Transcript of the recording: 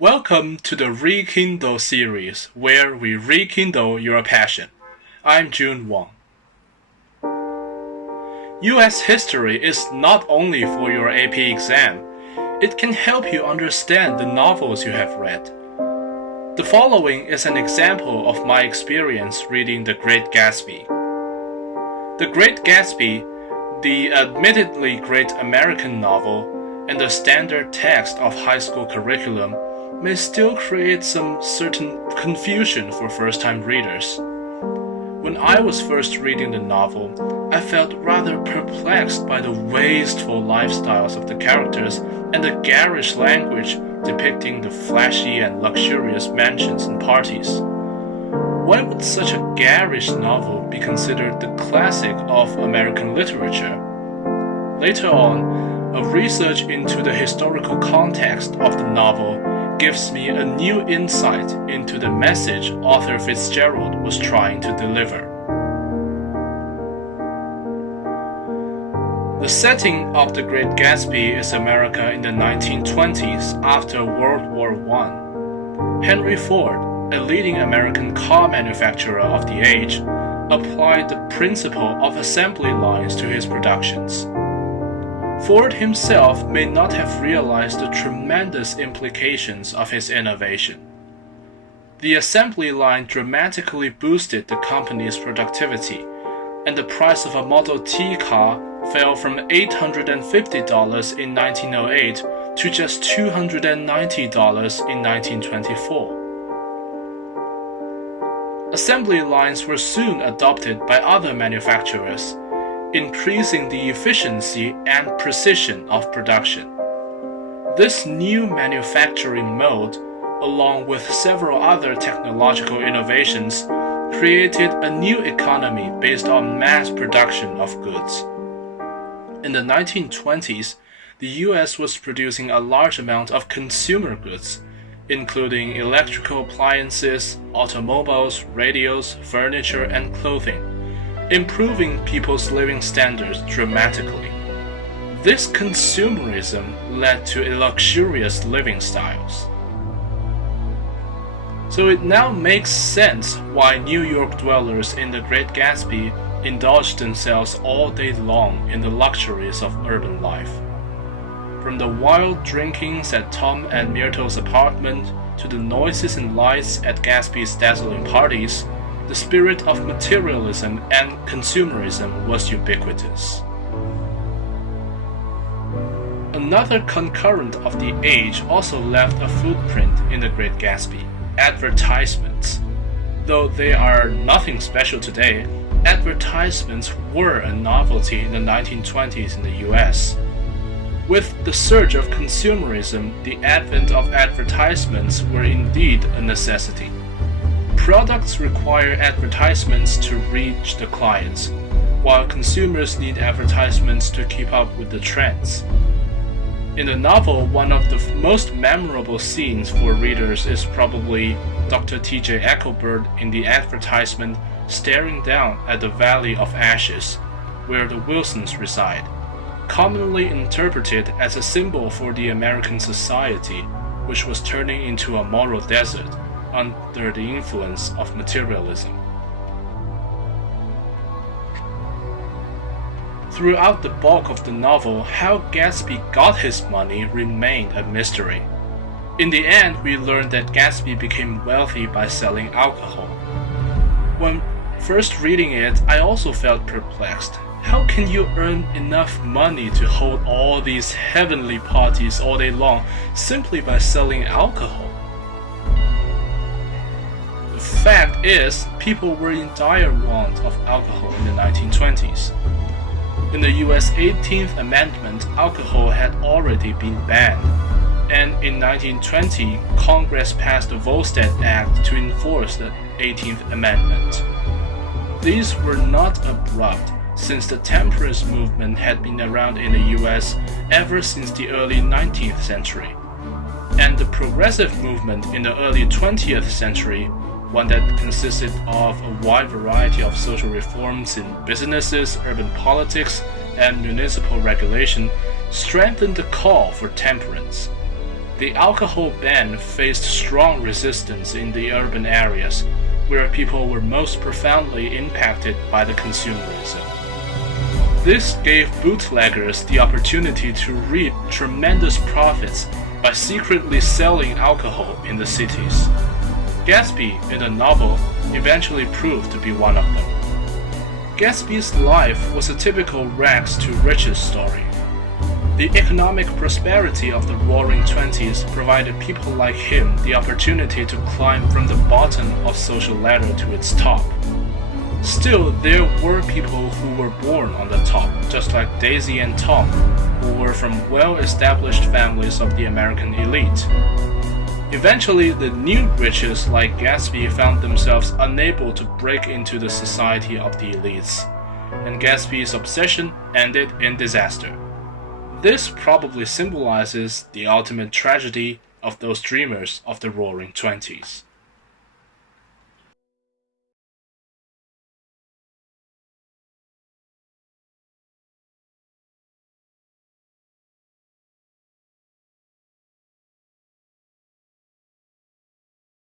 Welcome to the Rekindle series, where we rekindle your passion. I'm Jun Wang. U.S. History is not only for your AP exam, it can help you understand the novels you have read. The following is an example of my experience reading The Great Gatsby. The Great Gatsby, the admittedly great American novel, and the standard text of high school curriculum may still create some certain confusion for first-time readers. When I was first reading the novel, I felt rather perplexed by the wasteful lifestyles of the characters and the garish language depicting the flashy and luxurious mansions and parties. Why would such a garish novel be considered the classic of American literature? Later on, a research into the historical context of the novel gives me a new insight into the message author Fitzgerald was trying to deliver. The setting of The Great Gatsby is America in the 1920s after World War I. Henry Ford, a leading American car manufacturer of the age, applied the principle of assembly lines to his productions. Ford himself may not have realized the tremendous implications of his innovation. The assembly line dramatically boosted the company's productivity, and the price of a Model T car fell from $850 in 1908 to just $290 in 1924. Assembly lines were soon adopted by other manufacturers, increasing the efficiency and precision of production. This new manufacturing mode, along with several other technological innovations, created a new economy based on mass production of goods. In the 1920s, the U.S. was producing a large amount of consumer goods, including electrical appliances, automobiles, radios, furniture, and clothing, improving people's living standards dramatically. This consumerism led to luxurious living styles. So it now makes sense why New York dwellers in The Great Gatsby indulge themselves all day long in the luxuries of urban life. From the wild drinkings at Tom and Myrtle's apartment to the noises and lights at Gatsby's dazzling parties, the spirit of materialism and consumerism was ubiquitous. Another concurrent of the age also left a footprint in The Great Gatsby: advertisements. Though they are nothing special today, advertisements were a novelty in the 1920s in the US. With the surge of consumerism, the advent of advertisements were indeed a necessity. Products require advertisements to reach the clients, while consumers need advertisements to keep up with the trends. In the novel, one of the most memorable scenes for readers is probably Dr. T.J. Ecclebird in the advertisement staring down at the Valley of Ashes, where the Wilsons reside, commonly interpreted as a symbol for the American society, which was turning into a moral desert under the influence of materialism. Throughout the bulk of the novel, how Gatsby got his money remained a mystery. In the end, we learned that Gatsby became wealthy by selling alcohol. When first reading it, I also felt perplexed. How can you earn enough money to hold all these heavenly parties all day long simply by selling alcohol? The fact is, people were in dire want of alcohol in the 1920s. In the U.S. 18th Amendment, alcohol had already been banned, and in 1920, Congress passed the Volstead Act to enforce the 18th Amendment. These were not abrupt, since the temperance movement had been around in the U.S. ever since the early 19th century, and the progressive movement in the early 20th century, one that consisted of a wide variety of social reforms in businesses, urban politics, and municipal regulation, strengthened the call for temperance. The alcohol ban faced strong resistance in the urban areas, where people were most profoundly impacted by the consumerism. This gave bootleggers the opportunity to reap tremendous profits by secretly selling alcohol in the cities. Gatsby, in the novel, eventually proved to be one of them. Gatsby's life was a typical rags to riches story. The economic prosperity of the Roaring Twenties provided people like him the opportunity to climb from the bottom of social ladder to its top. Still, there were people who were born on the top, just like Daisy and Tom, who were from well-established families of the American elite. Eventually, the new riches like Gatsby found themselves unable to break into the society of the elites, and Gatsby's obsession ended in disaster. This probably symbolizes the ultimate tragedy of those dreamers of the Roaring Twenties.